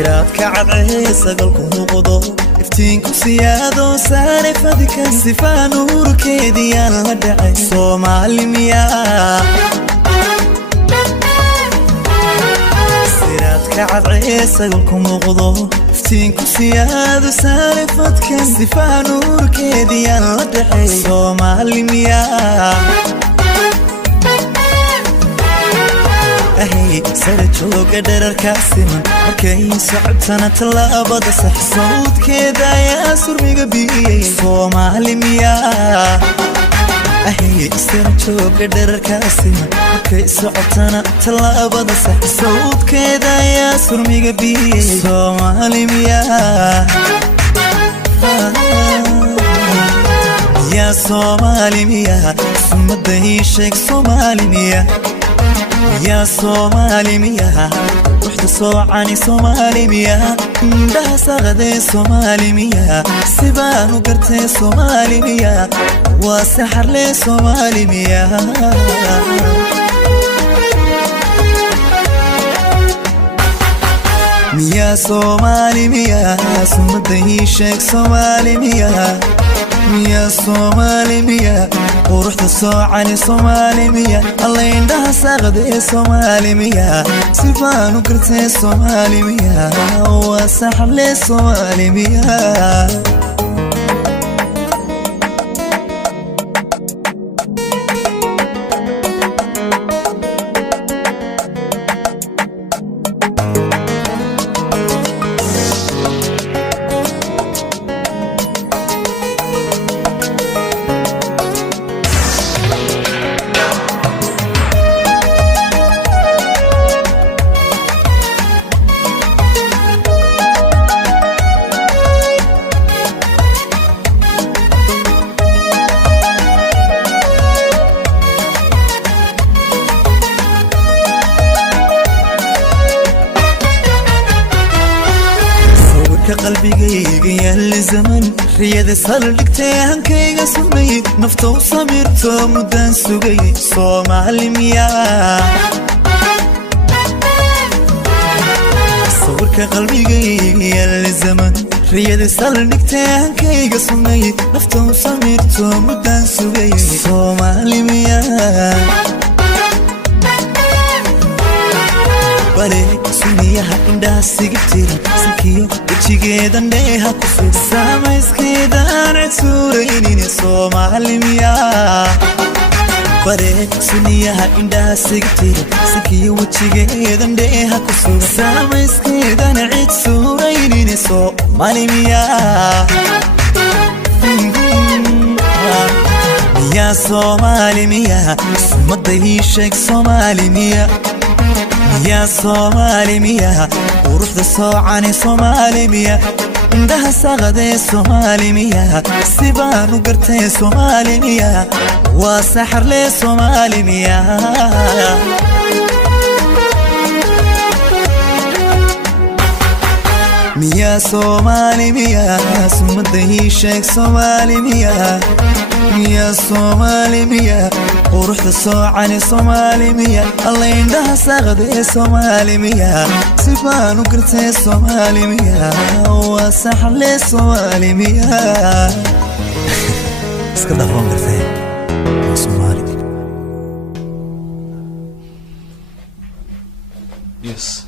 siraadka cadceesa galku muuqdo iftiinku siyaado saare fadika sifaa nuurkeediyaan la dhacay Soomaali miyaa siraadka cadceesa galku muuqdo iftiinku siyaado saare fadika sifaa nuurkeediyaan la dhacay Soomaali miyaa sare jooga dherarkaasiman markay socotana tallaabada sax sawdkeeda ayaa surmiga biyey Soomaali miyaa sare jooga dherarkaasiman markay socotana tallaabada sax sawdkeeda ayaa surmiga biyey Soomaali miyaa yaa Soomaali miyaa sumadda ii sheeg Soomaali miyaa يا صومالي مياه وحدة صوعني صومالي مياه ده صغدي صومالي مياه سبان وقرتي صومالي مياه وسحر لي صومالي مياه مياه صومالي مياه سمده شيك صومالي مياه يا صومالي مياه ورحت صوعني صومالي مياه الله يندها ساغدي صومالي مياه سيفان وكرتي صومالي مياه وسحر لي صومالي مياه qalbigayga yaal zaman riyada saldhigtay hankayga sumay nafta u samirto mudaan sugay Soomaali miyaa sawirka qalbigayga yaal zaman riyada saldhigtay hankayga sumay nafta u samirto mudaan sugay Soomaali miyaa Balik suniyaha indhaha sigibtira sakiyo wejigeedan dheeha ku fid samayskeedaan cid suuraynine Soomaali miyaa Balik suniyaha indhaha sigibtira sakiyo wejigeedan dheeha ku fid samayskeedaan cid suuraynine Soomaali miyaa miyaa Soomaali miyaa sumadda ii sheeg Soomaali miyaa يا صومالي مياه وروح صوعني صومالي مياه عندها صغدي صومالي مياه سيبان وقرتي صومالي مياه وسحر لي صومالي مياه مياه صومالي مياه سمده شيك صومالي مياه يا صومالي مياه ورحت صوعني صومالي مياه الله يندها ساغدي صومالي مياه سيبان وقرتي صومالي مياه وسحر لي صومالي مياه اسكت افهم قرتي صومالي يس